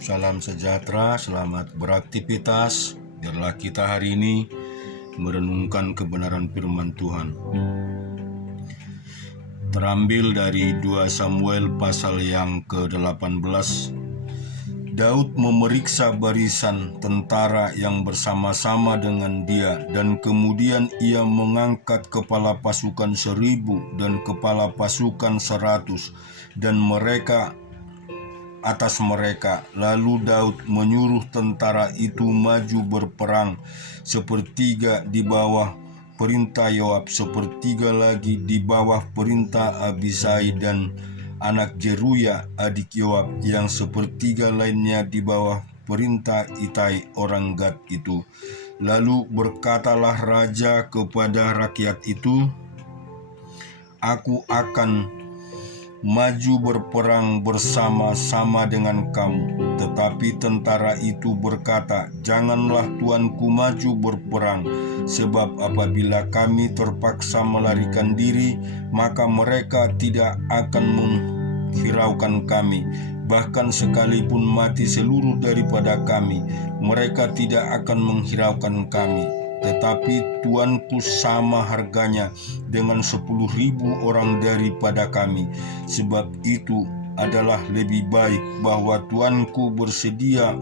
Salam sejahtera, selamat beraktivitas. Biarlah kita hari ini merenungkan kebenaran firman Tuhan. Terambil dari 2 Samuel pasal yang ke-18. Daud memeriksa barisan tentara yang bersama-sama dengan dia, dan kemudian ia mengangkat kepala pasukan 1.000 dan kepala pasukan 100, dan mereka atas mereka. Lalu Daud menyuruh tentara itu maju berperang, sepertiga di bawah perintah Yoab, sepertiga lagi di bawah perintah Abisai dan anak Jeruya adik Yoab, yang sepertiga lainnya di bawah perintah Itai orang Gad itu. Lalu berkatalah raja kepada rakyat itu, "Aku akan maju berperang bersama-sama dengan kamu." Tetapi tentara itu berkata, "Janganlah tuanku maju berperang, sebab apabila kami terpaksa melarikan diri, maka mereka tidak akan menghiraukan kami. Bahkan sekalipun mati seluruh daripada kami, mereka tidak akan menghiraukan kami. Tetapi tuanku sama harganya dengan 10.000 orang daripada kami. Sebab itu adalah lebih baik bahwa tuanku bersedia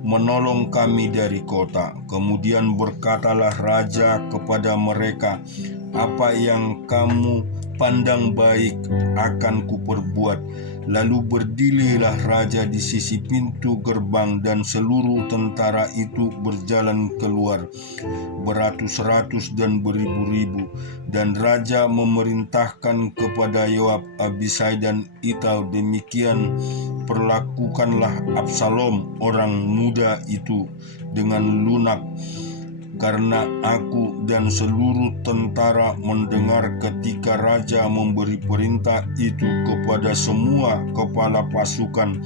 menolong kami dari kota." Kemudian berkatalah raja kepada mereka, "Apa yang kamu pandang baik akan kuperbuat." Lalu berdirilah raja di sisi pintu gerbang, dan seluruh tentara itu berjalan keluar, beratus-ratus dan beribu-ribu. Dan raja memerintahkan kepada Yoab, Abisai dan Itai, "Demikian perlakukanlah Absalom orang muda itu dengan lunak, karena aku dan seluruh tentara mendengar ketika raja memberi perintah itu kepada semua kepala pasukan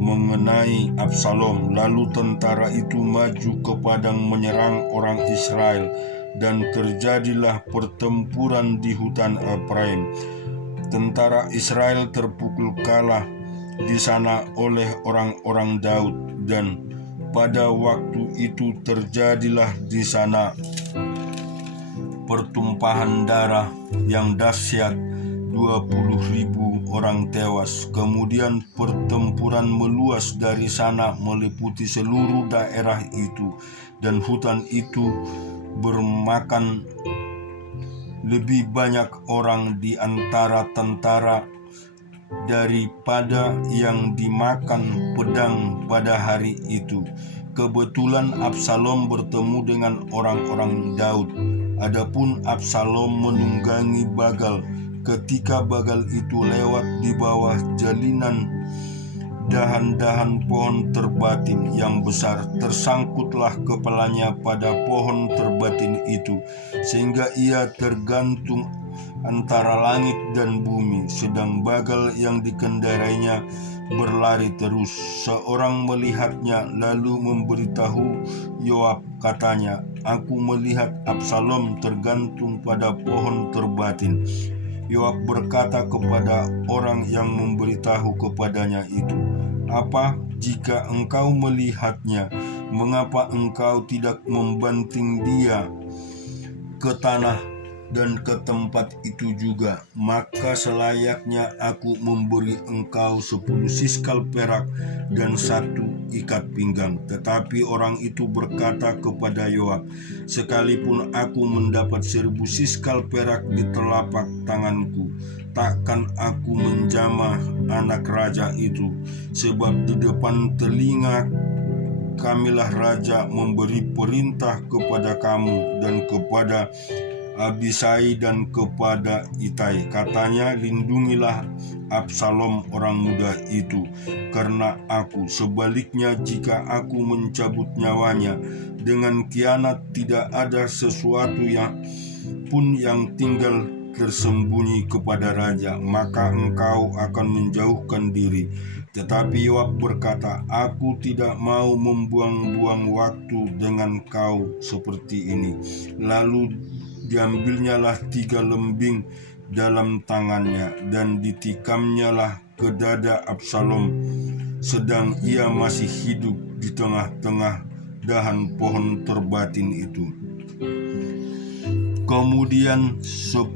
mengenai Absalom." Lalu tentara itu maju ke padang menyerang orang Israel, dan terjadilah pertempuran di hutan Efraim. Tentara Israel terpukul kalah di sana oleh orang-orang Daud, dan pada waktu itu terjadilah di sana pertumpahan darah yang dahsyat, 20.000 orang tewas. Kemudian pertempuran meluas dari sana meliputi seluruh daerah itu, dan hutan itu bermakan lebih banyak orang di antara tentara daripada yang dimakan pedang pada hari itu. Kebetulan Absalom bertemu dengan orang-orang Daud. Adapun Absalom menunggangi bagal. Ketika bagal itu lewat di bawah jalinan dahan-dahan pohon terbatin yang besar, tersangkutlah kepalanya pada pohon terbatin itu, sehingga ia tergantung antara langit dan bumi, sedang bagal yang dikendarainya berlari terus. Seorang melihatnya lalu memberitahu Yoab, katanya, "Aku melihat Absalom tergantung pada pohon terbatin." Yoab berkata kepada orang yang memberitahu kepadanya itu, "Apa jika engkau melihatnya? Mengapa engkau tidak membanting dia ke tanah dan ke tempat itu juga? Maka selayaknya aku memberi engkau 10 siskal perak dan 1 ikat pinggang." Tetapi orang itu berkata kepada Yoab, "Sekalipun aku mendapat 1.000 siskal perak di telapak tanganku, takkan aku menjamah anak raja itu, sebab di depan telinga kamilah raja memberi perintah kepada kamu dan kepada Abisai dan kepada Itai. Katanya, lindungilah Absalom orang muda itu karena aku. Sebaliknya, jika aku mencabut nyawanya dengan khianat, tidak ada sesuatu yang tinggal tersembunyi kepada raja, maka engkau akan menjauhkan diri." Tetapi Yoab berkata, "Aku tidak mau membuang-buang waktu dengan kau seperti ini." Lalu diambilnyalah 3 lembing dalam tangannya, dan ditikamnyalah ke dada Absalom sedang ia masih hidup di tengah-tengah dahan pohon terbatin itu. Kemudian 10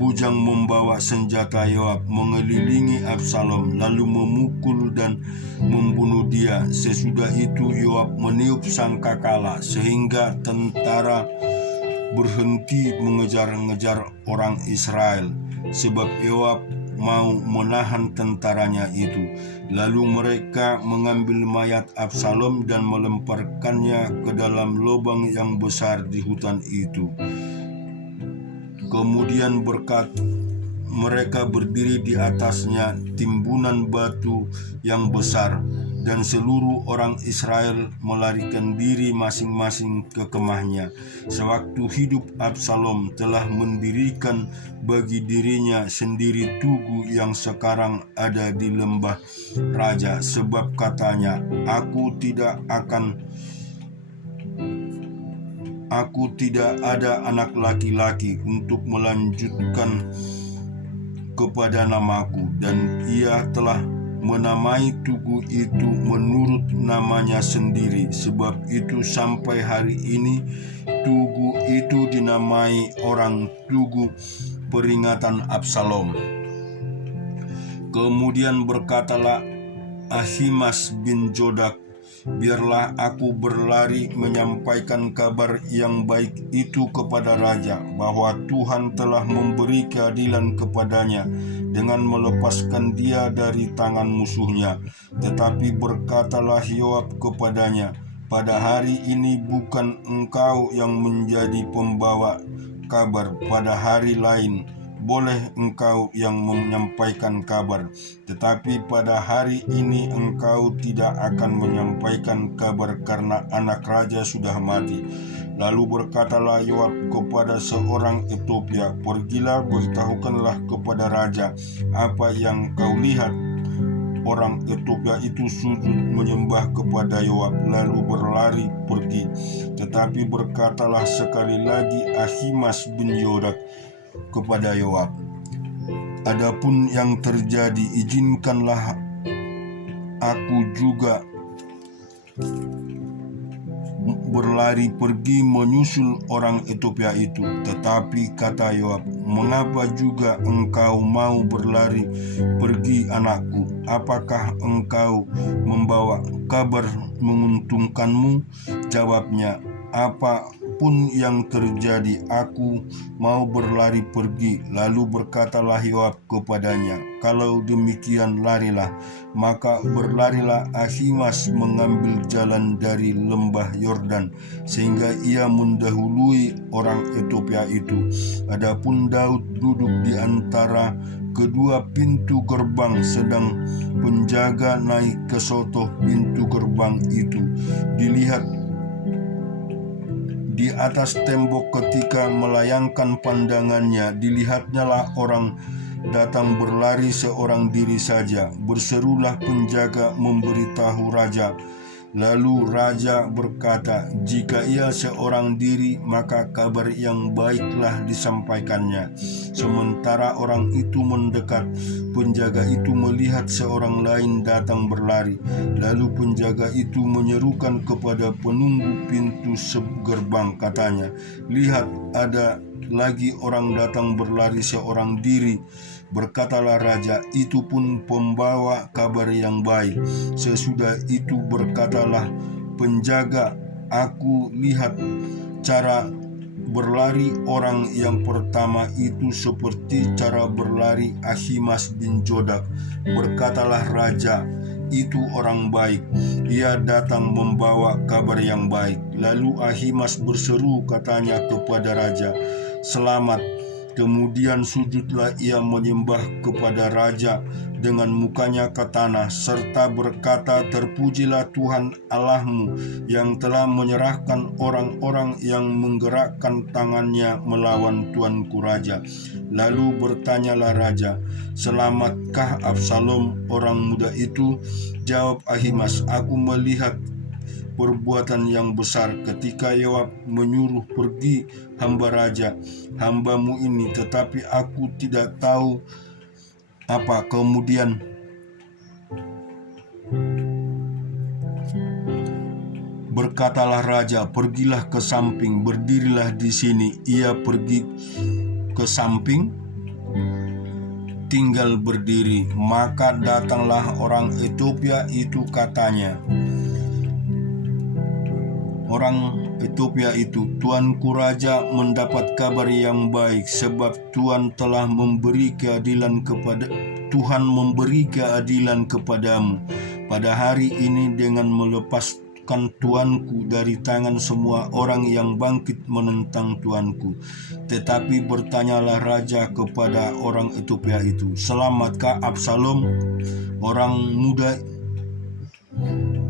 bujang membawa senjata Yoab mengelilingi Absalom, lalu memukul dan membunuh dia. Sesudah itu Yoab meniup sangkakala sehingga tentara berhenti mengejar-ngejar orang Israel, sebab Yoab mau menahan tentaranya itu. Lalu mereka mengambil mayat Absalom dan melemparkannya ke dalam lubang yang besar di hutan itu. Kemudian mereka berdiri di atasnya timbunan batu yang besar, dan seluruh orang Israel melarikan diri masing-masing ke kemahnya. Sewaktu hidup Absalom telah mendirikan bagi dirinya sendiri tugu yang sekarang ada di lembah raja, sebab katanya, Aku tidak ada anak laki-laki untuk melanjutkan kepada namaku, dan ia telah menamai tugu itu menurut namanya sendiri. Sebab itu sampai hari ini tugu itu dinamai orang Tugu Peringatan Absalom. Kemudian berkatalah Ahimaas bin Jodak, Biarlah aku berlari menyampaikan kabar yang baik itu kepada raja, bahwa Tuhan telah memberi keadilan kepadanya dengan melepaskan dia dari tangan musuhnya. Tetapi berkatalah Yoab kepadanya, Pada hari ini bukan engkau yang menjadi pembawa kabar, pada hari lain boleh engkau yang menyampaikan kabar, tetapi pada hari ini engkau tidak akan menyampaikan kabar karena anak raja sudah mati. Lalu berkatalah Yoab kepada seorang Etiopia, Pergilah, beritahukanlah kepada raja apa yang kau lihat. Orang Etiopia itu sujud menyembah kepada Yoab, lalu berlari pergi. Tetapi berkatalah sekali lagi Ahimaas bin Jodak kepada Yoab, Adapun yang terjadi, izinkanlah aku juga berlari pergi menyusul orang Etiopia itu. Tetapi kata Yoab, Mengapa juga engkau mau berlari pergi, anakku? Apakah engkau membawa kabar menguntungkanmu? Jawabnya, Apapun yang terjadi, aku mau berlari pergi. Lalu berkatalah Yoab kepadanya, Kalau demikian larilah. Maka berlarilah Ahimaas mengambil jalan dari lembah Yordan, sehingga ia mendahului orang Etiopia itu. Adapun Daud duduk di antara kedua pintu gerbang, sedang penjaga naik ke sotoh pintu gerbang itu. Dilihat di atas tembok ketika melayangkan pandangannya, dilihatnyalah orang datang berlari seorang diri saja. Berserulah penjaga memberitahu raja. Lalu raja berkata, Jika ia seorang diri, maka kabar yang baiklah disampaikannya. Sementara orang itu mendekat, penjaga itu melihat seorang lain datang berlari. Lalu penjaga itu menyerukan kepada penunggu pintu gerbang, katanya, Lihat, ada lagi orang datang berlari seorang diri. Berkatalah raja, Itu pun pembawa kabar yang baik. Sesudah itu berkatalah penjaga, Aku lihat cara berlari orang yang pertama itu seperti cara berlari Ahimaas bin Jodak. Berkatalah raja, Itu orang baik, ia datang membawa kabar yang baik. Lalu Ahimaas berseru, katanya kepada raja, Selamat. Kemudian sujudlah ia menyembah kepada raja dengan mukanya ke tanah, serta berkata, Terpujilah Tuhan Allahmu yang telah menyerahkan orang-orang yang menggerakkan tangannya melawan tuanku raja. Lalu bertanyalah raja, Selamatkah Absalom orang muda itu? Jawab Ahimaas, Aku melihat perbuatan yang besar ketika Yoab menyuruh pergi hamba raja, hambamu ini, tetapi aku tidak tahu apa. Kemudian Berkatalah raja, pergilah ke samping, berdirilah di sini. Ia pergi ke samping, tinggal berdiri. Maka datanglah orang Etiopia itu, katanya, orang Etiopia itu, "Tuanku raja mendapat kabar yang baik, sebab Tuhan memberi keadilan kepadamu pada hari ini dengan melepaskan tuanku dari tangan semua orang yang bangkit menentang tuanku." Tetapi bertanyalah raja kepada orang Etiopia itu, "Selamatkah Absalom, orang muda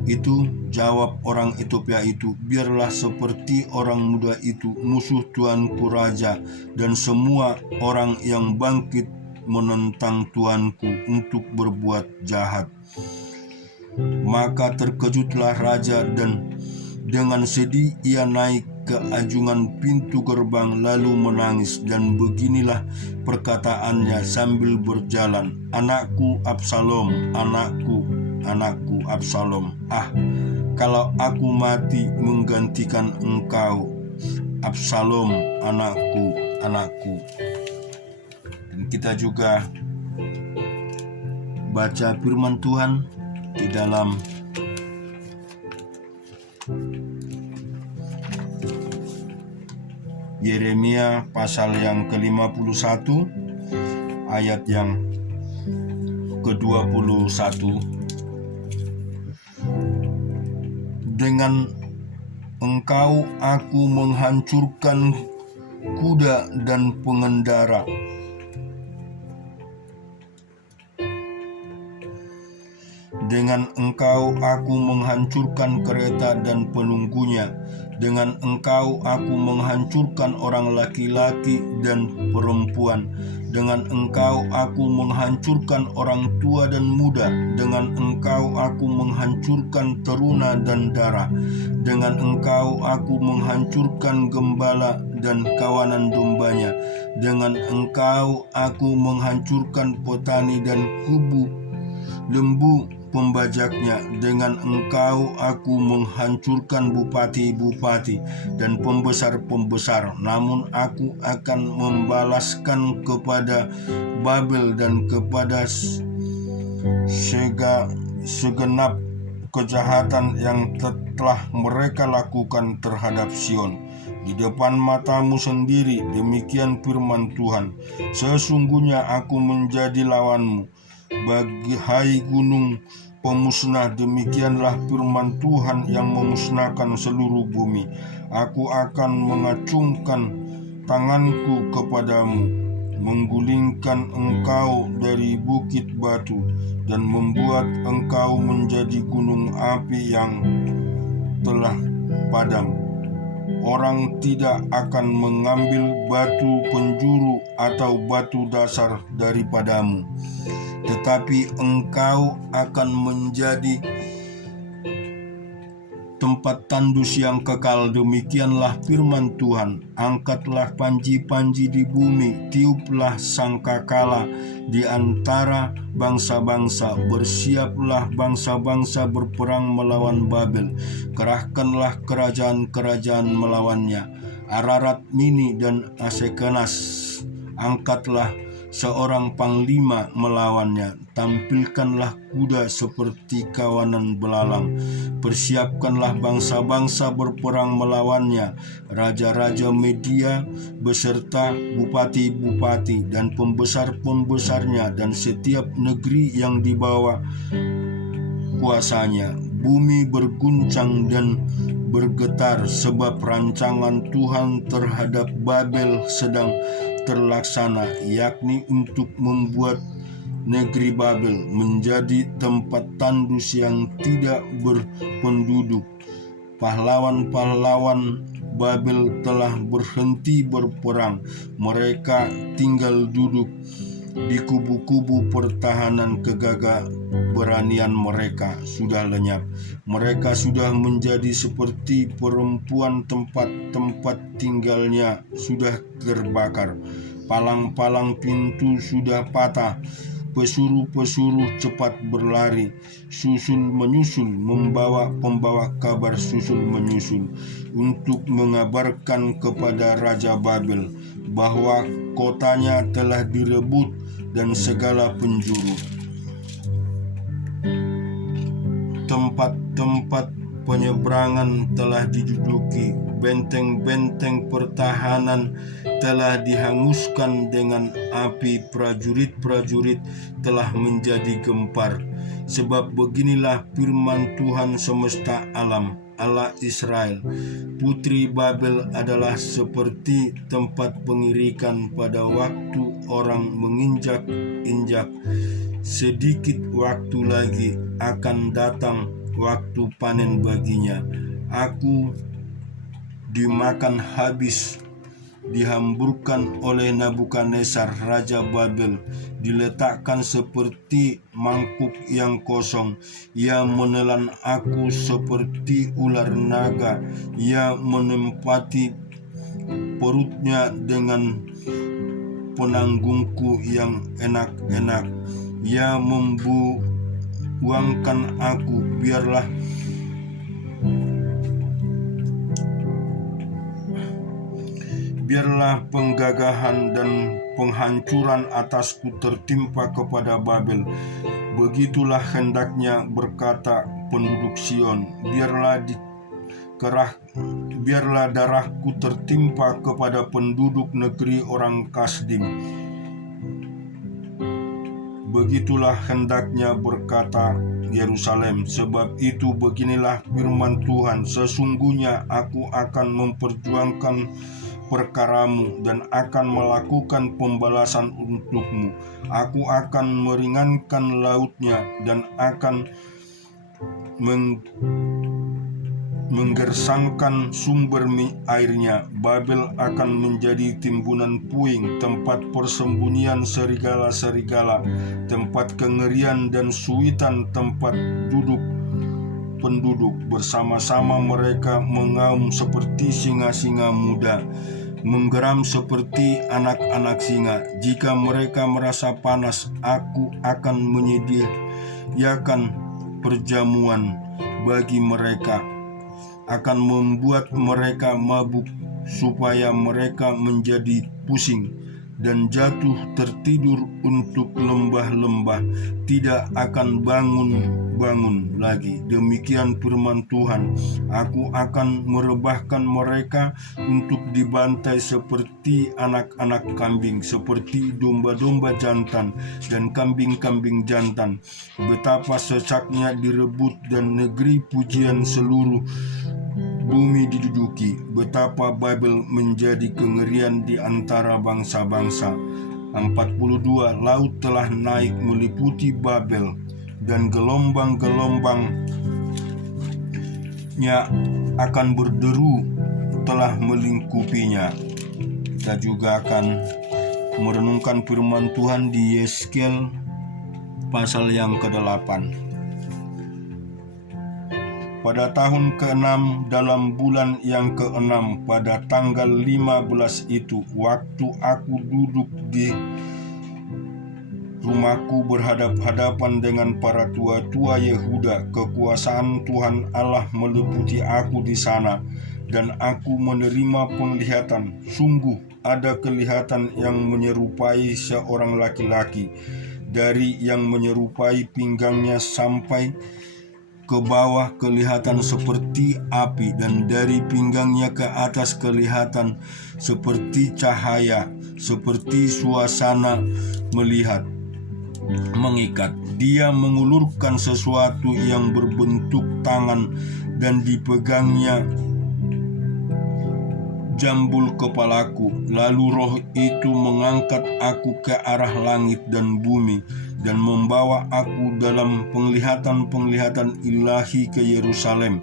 itu?" Jawab orang Etiopia itu, "Biarlah seperti orang muda itu, musuh tuanku raja, dan semua orang yang bangkit menentang tuanku untuk berbuat jahat." Maka terkejutlah raja, dan dengan sedih ia naik ke ajungan pintu gerbang lalu menangis, dan beginilah perkataannya sambil berjalan, "Anakku Absalom, anakku, anakku Absalom, kalau aku mati menggantikan engkau, Absalom, anakku, anakku." Dan kita juga baca firman Tuhan di dalam Yeremia pasal yang ke-51 ayat yang ke-21. "Dengan engkau aku menghancurkan kuda dan pengendara, dengan engkau aku menghancurkan kereta dan penunggunya, dengan engkau aku menghancurkan orang laki-laki dan perempuan, dengan engkau aku menghancurkan orang tua dan muda, dengan engkau aku menghancurkan teruna dan dara, dengan engkau aku menghancurkan gembala dan kawanan dombanya, dengan engkau aku menghancurkan petani dan kubu lembu pembajaknya, dengan engkau aku menghancurkan bupati-bupati dan pembesar-pembesar. Namun aku akan membalaskan kepada Babel dan kepada segenap kejahatan yang telah mereka lakukan terhadap Sion di depan matamu sendiri. Demikian firman Tuhan, sesungguhnya aku menjadi lawanmu, bagi hai gunung pemusnah. Demikianlah firman Tuhan yang memusnahkan seluruh bumi. Aku akan mengacungkan tanganku kepadamu, menggulingkan engkau dari bukit batu, dan membuat engkau menjadi gunung api yang telah padam. Orang tidak akan mengambil batu penjuru atau batu dasar daripadamu, tetapi engkau akan menjadi tempat tandus yang kekal. Demikianlah firman Tuhan. Angkatlah panji-panji di bumi, tiuplah sangkakala di antara bangsa-bangsa. Bersiaplah bangsa-bangsa berperang melawan Babel. Kerahkanlah kerajaan-kerajaan melawannya, Ararat, Mini, dan Asekenas. Angkatlah seorang panglima melawannya. Tampilkanlah kuda seperti kawanan belalang. Persiapkanlah bangsa-bangsa berperang melawannya, raja-raja Media beserta bupati-bupati dan pembesar-pembesarnya, dan setiap negeri yang dibawa kuasanya. Bumi berguncang dan bergetar, sebab rancangan Tuhan terhadap Babel sedang terlaksana, yakni untuk membuat negeri Babel menjadi tempat tandus yang tidak berpenduduk. Pahlawan-pahlawan Babel telah berhenti berperang. Mereka tinggal duduk di kubu-kubu pertahanan. Kegagah beranian mereka sudah lenyap. Mereka sudah menjadi seperti perempuan, tempat-tempat tinggalnya sudah terbakar. Palang-palang pintu sudah patah. pesuruh-pesuruh cepat berlari, susul menyusul, membawa pembawa kabar susul menyusul, untuk mengabarkan kepada Raja Babel bahwa kotanya telah direbut dan segala penjuru tempat-tempat penyeberangan telah diduduki, benteng-benteng pertahanan telah dihanguskan dengan api, prajurit-prajurit telah menjadi gempar. Sebab beginilah firman Tuhan semesta alam, Allah Israel, putri Babel adalah seperti tempat pengirikan pada waktu orang menginjak-injak. Sedikit waktu lagi akan datang waktu panen baginya. Aku dimakan habis, dihamburkan oleh Nabukadnezar Raja Babel, diletakkan seperti mangkuk yang kosong. Ia menelan aku seperti ular naga, ia menempati perutnya dengan penanggungku yang enak-enak. Ia membuangkan aku, biarlah penggagahan dan penghancuran atasku tertimpa kepada Babel. Begitulah hendaknya berkata penduduk Sion, biarlah darahku tertimpa kepada penduduk negeri orang Kasdim. Begitulah hendaknya berkata Yerusalem. Sebab itu beginilah firman Tuhan, sesungguhnya aku akan memperjuangkan perkaramu dan akan melakukan pembalasan untukmu. Aku akan meringankan lautnya dan akan menggersangkan sumber airnya. Babel akan menjadi timbunan puing, tempat persembunyian serigala-serigala, tempat kengerian dan suitan, tempat duduk penduduk. Bersama-sama mereka mengaum seperti singa-singa muda, menggeram seperti anak-anak singa. Jika mereka merasa panas, aku akan menyediakan perjamuan bagi mereka, akan membuat mereka mabuk supaya mereka menjadi pusing dan jatuh tertidur untuk lembah-lembah, tidak akan bangun lagi. Demikian firman Tuhan, aku akan merebahkan mereka untuk dibantai seperti anak-anak kambing, seperti domba-domba jantan dan kambing-kambing jantan. Betapa sesaknya direbut dan negeri pujian seluruh bumi diduduki. Betapa Babel menjadi kengerian di antara bangsa-bangsa. 42 Laut telah naik meliputi Babel, dan gelombang-gelombangnya akan berderu telah melingkupinya. Kita juga akan merenungkan firman Tuhan di Yeskel pasal yang ke-8. Pada tahun ke-6 dalam bulan yang ke-6 pada tanggal 15 itu, waktu aku duduk di rumahku berhadap-hadapan dengan para tua-tua Yehuda, kekuasaan Tuhan Allah meliputi aku di sana, dan aku menerima penglihatan. Sungguh ada kelihatan yang menyerupai seorang laki-laki, dari yang menyerupai pinggangnya sampai ke bawah kelihatan seperti api, dan dari pinggangnya ke atas kelihatan seperti cahaya, seperti suasana mengikat. Dia mengulurkan sesuatu yang berbentuk tangan, dan dipegangnya jambul kepalaku. Lalu roh itu mengangkat aku ke arah langit dan bumi, dan membawa aku dalam penglihatan-penglihatan ilahi ke Yerusalem,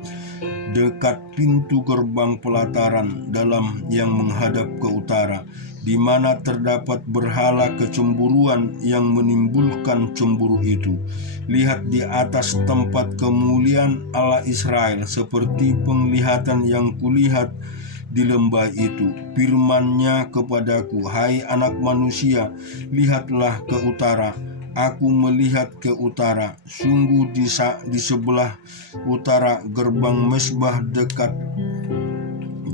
dekat pintu gerbang pelataran dalam yang menghadap ke utara, di mana terdapat berhala kecemburuan yang menimbulkan cemburu itu. Lihat, di atas tempat kemuliaan Allah Israel, seperti penglihatan yang kulihat di lembah itu. Firman-Nya kepadaku, hai anak manusia, lihatlah ke utara, aku melihat ke utara. Sungguh di sebelah utara gerbang mesbah dekat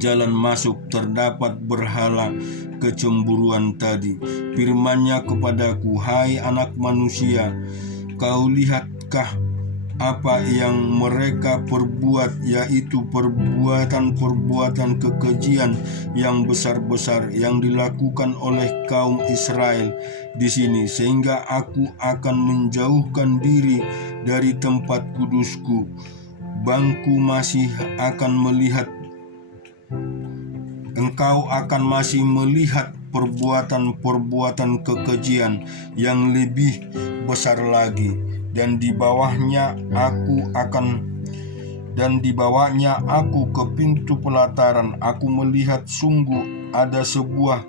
jalan masuk terdapat berhala kecemburuan tadi. Firman-Nya kepadaku, hai anak manusia, kau lihatkah apa yang mereka perbuat, yaitu perbuatan-perbuatan kekejian yang besar-besar yang dilakukan oleh kaum Israel di sini, sehingga aku akan menjauhkan diri dari tempat kudusku. Engkau akan masih melihat perbuatan-perbuatan kekejian yang lebih besar lagi, dan dibawanya aku ke pintu pelataran. Aku melihat sungguh ada sebuah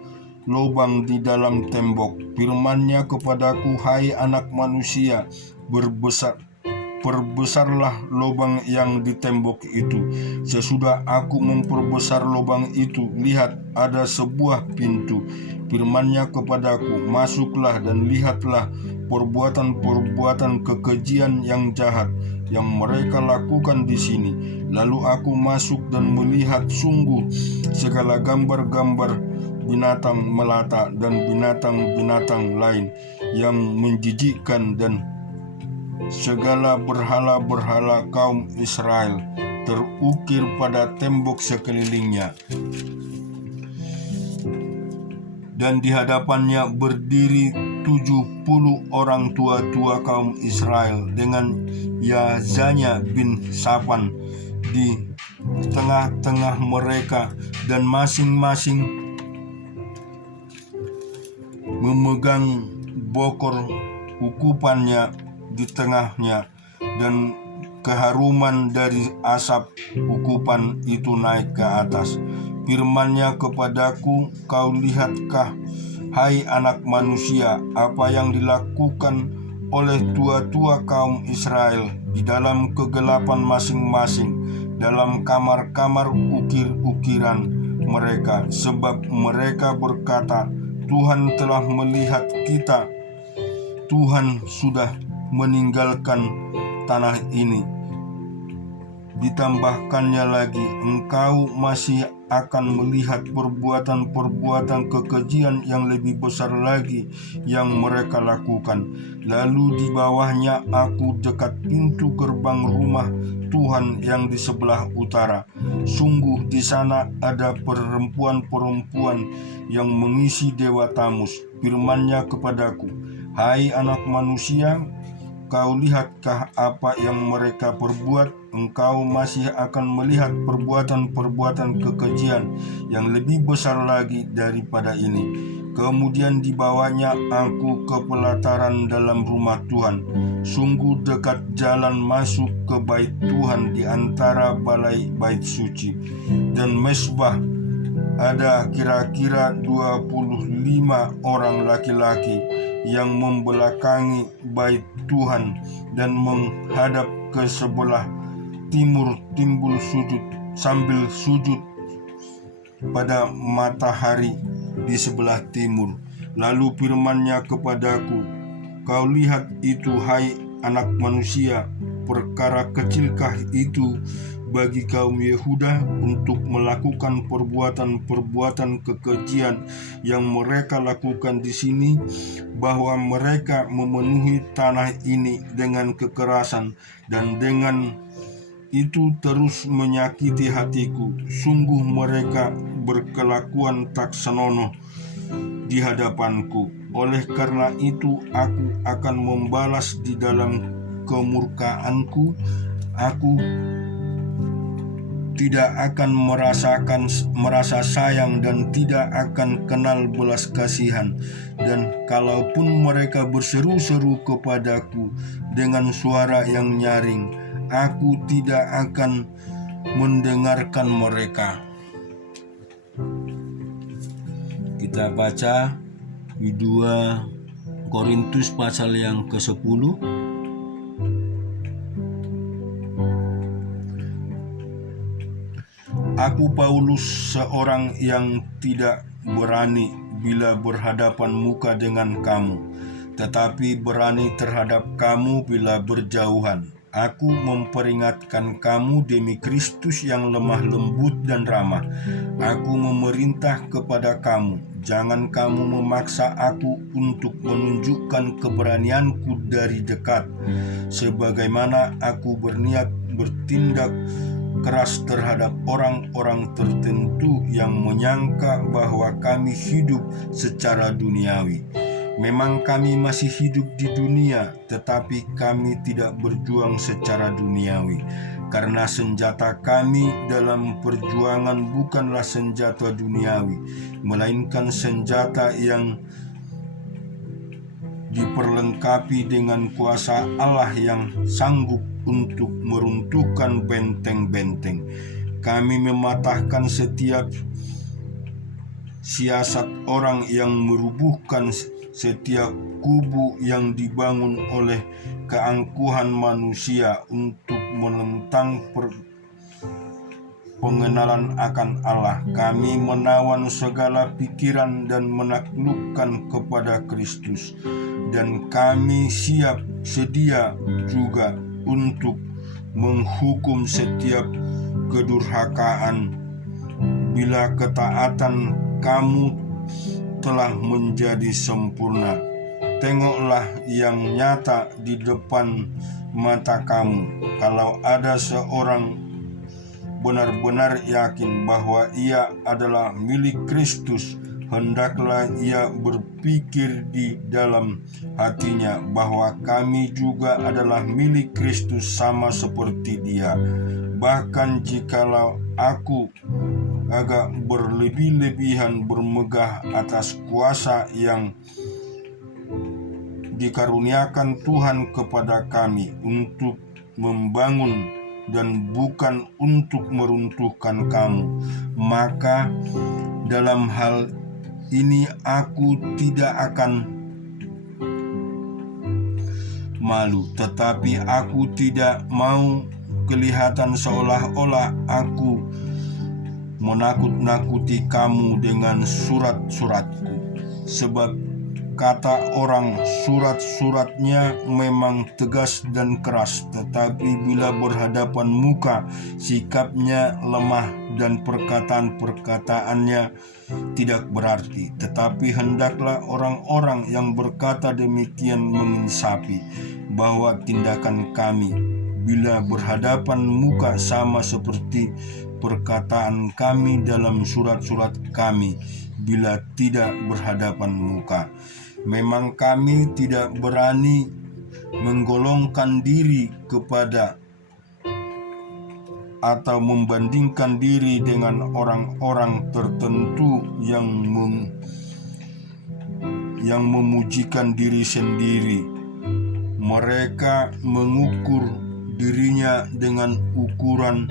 lubang di dalam tembok. Firman-Nya kepadaku, hai anak manusia, perbesarlah lubang yang di tembok itu. Sesudah aku memperbesar lubang itu, lihat ada sebuah pintu. Firman-Nya kepadaku, masuklah dan lihatlah perbuatan-perbuatan kekejian yang jahat yang mereka lakukan di sini. Lalu aku masuk dan melihat sungguh segala gambar-gambar binatang melata dan binatang-binatang lain yang menjijikkan, dan segala berhala-berhala kaum Israel terukir pada tembok sekelilingnya. Dan di hadapannya berdiri 70 orang tua-tua kaum Israel dengan Yazanya bin Safan di tengah-tengah mereka, dan masing-masing memegang bokor ukupannya di tengahnya, dan keharuman dari asap ukupan itu naik ke atas. Firman-Nya kepadaku, kau lihatkah, hai anak manusia, apa yang dilakukan oleh tua-tua kaum Israel di dalam kegelapan masing-masing, dalam kamar-kamar ukir-ukiran mereka, sebab mereka berkata, Tuhan telah melihat kita, Tuhan sudah meninggalkan tanah ini. Ditambahkannya lagi, engkau masih akan melihat perbuatan-perbuatan kekejian yang lebih besar lagi yang mereka lakukan. Lalu di bawahnya aku dekat pintu gerbang rumah Tuhan yang di sebelah utara. Sungguh di sana ada perempuan-perempuan yang mengisi Dewa Tamus. Firman-Nya kepadaku, hai anak manusia, kau lihatkah apa yang mereka perbuat? Engkau masih akan melihat perbuatan-perbuatan kekejian yang lebih besar lagi daripada ini. Kemudian dibawanya aku ke pelataran dalam rumah Tuhan, sungguh dekat jalan masuk ke bait Tuhan di antara balai bait suci dan mesbah. Ada kira-kira 25 orang laki-laki yang membelakangi bait Tuhan dan menghadap ke sebelah timur sambil sujud pada matahari di sebelah timur. Lalu firman-Nya kepadaku, kau lihat itu, hai anak manusia, perkara kecilkah itu bagi kaum Yehuda untuk melakukan perbuatan-perbuatan kekejian yang mereka lakukan di sini, bahwa mereka memenuhi tanah ini dengan kekerasan, dan dengan itu terus menyakiti hatiku. Sungguh mereka berkelakuan tak senonoh di hadapanku. Oleh karena itu aku akan membalas di dalam kemurkaanku. Aku tidak akan merasa sayang dan tidak akan kenal belas kasihan. Dan kalaupun mereka berseru-seru kepadaku dengan suara yang nyaring, aku tidak akan mendengarkan mereka. Kita baca di 2 Korintus pasal yang ke-10. Aku Paulus, seorang yang tidak berani bila berhadapan muka dengan kamu, tetapi berani terhadap kamu bila berjauhan. Aku memperingatkan kamu demi Kristus yang lemah lembut dan ramah. Aku memerintah kepada kamu, jangan kamu memaksa aku untuk menunjukkan keberanianku dari dekat, sebagaimana aku berniat bertindak keras terhadap orang-orang tertentu yang menyangka bahwa kami hidup secara duniawi. Memang kami masih hidup di dunia, tetapi kami tidak berjuang secara duniawi. Karena senjata kami dalam perjuangan bukanlah senjata duniawi, melainkan senjata yang diperlengkapi dengan kuasa Allah yang sanggup untuk meruntuhkan benteng-benteng. Kami mematahkan setiap siasat orang yang merubuhkan setiap kubu yang dibangun oleh keangkuhan manusia untuk menentang pengenalan akan Allah. Kami menawan segala pikiran dan menaklukkan kepada Kristus, dan kami siap sedia juga untuk menghukum setiap kedurhakaan bila ketaatan kamu telah menjadi sempurna. Tengoklah yang nyata di depan mata kamu. Kalau ada seorang benar-benar yakin bahwa ia adalah milik Kristus, hendaklah ia berpikir di dalam hatinya bahwa kami juga adalah milik Kristus sama seperti Dia. Bahkan jikalau aku agak berlebih-lebihan bermegah atas kuasa yang dikaruniakan Tuhan kepada kami untuk membangun dan bukan untuk meruntuhkan kamu, maka dalam hal ini aku tidak akan malu, tetapi aku tidak mau kelihatan seolah-olah aku menakut-nakuti kamu dengan surat-suratku. Sebab kata orang, surat-suratnya memang tegas dan keras, tetapi bila berhadapan muka, sikapnya lemah dan perkataan-perkataannya tidak berarti. Tetapi hendaklah orang-orang yang berkata demikian menginsafi bahwa tindakan kami bila berhadapan muka sama seperti perkataan kami dalam surat-surat kami bila tidak berhadapan muka. Memang kami tidak berani menggolongkan diri kepada atau membandingkan diri dengan orang-orang tertentu yang memujikan diri sendiri. Mereka mengukur dirinya dengan ukuran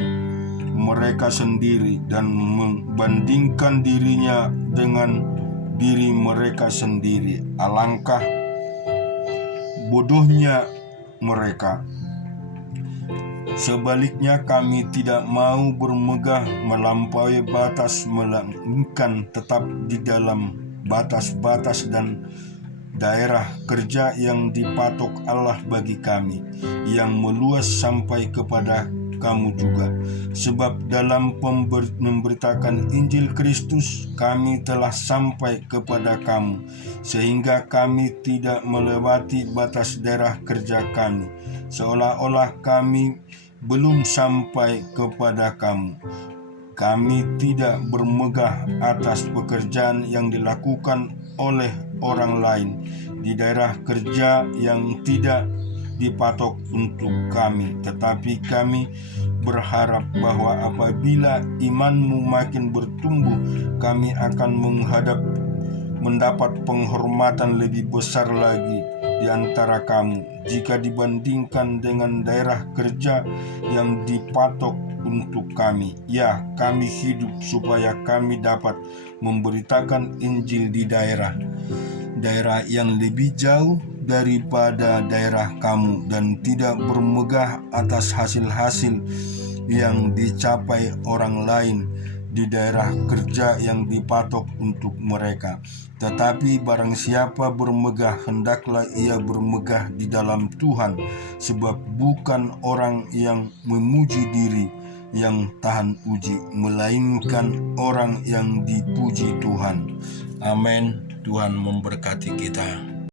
mereka sendiri dan membandingkan dirinya dengan diri mereka sendiri. Alangkah bodohnya mereka. Sebaliknya, kami tidak mau bermegah melampaui batas, melainkan tetap di dalam batas-batas dan daerah kerja yang dipatok Allah bagi kami, yang meluas sampai kepada kamu juga. Sebab dalam memberitakan Injil Kristus, kami telah sampai kepada kamu, sehingga kami tidak melewati batas daerah kerja kami, seolah-olah kami belum sampai kepada kamu. Kami tidak bermegah atas pekerjaan yang dilakukan oleh orang lain di daerah kerja yang tidak dipatok untuk kami, tetapi kami berharap bahwa apabila imanmu makin bertumbuh, kami akan mendapat penghormatan lebih besar lagi di antara kamu jika dibandingkan dengan daerah kerja yang dipatok untuk kami. Ya, kami hidup supaya kami dapat memberitakan Injil di daerah yang lebih jauh daripada daerah kamu, dan tidak bermegah atas hasil-hasil yang dicapai orang lain di daerah kerja yang dipatok untuk mereka. Tetapi barang siapa bermegah, hendaklah ia bermegah di dalam Tuhan, sebab bukan orang yang memuji diri yang tahan uji, melainkan orang yang dipuji Tuhan. Amin. Tuhan memberkati kita.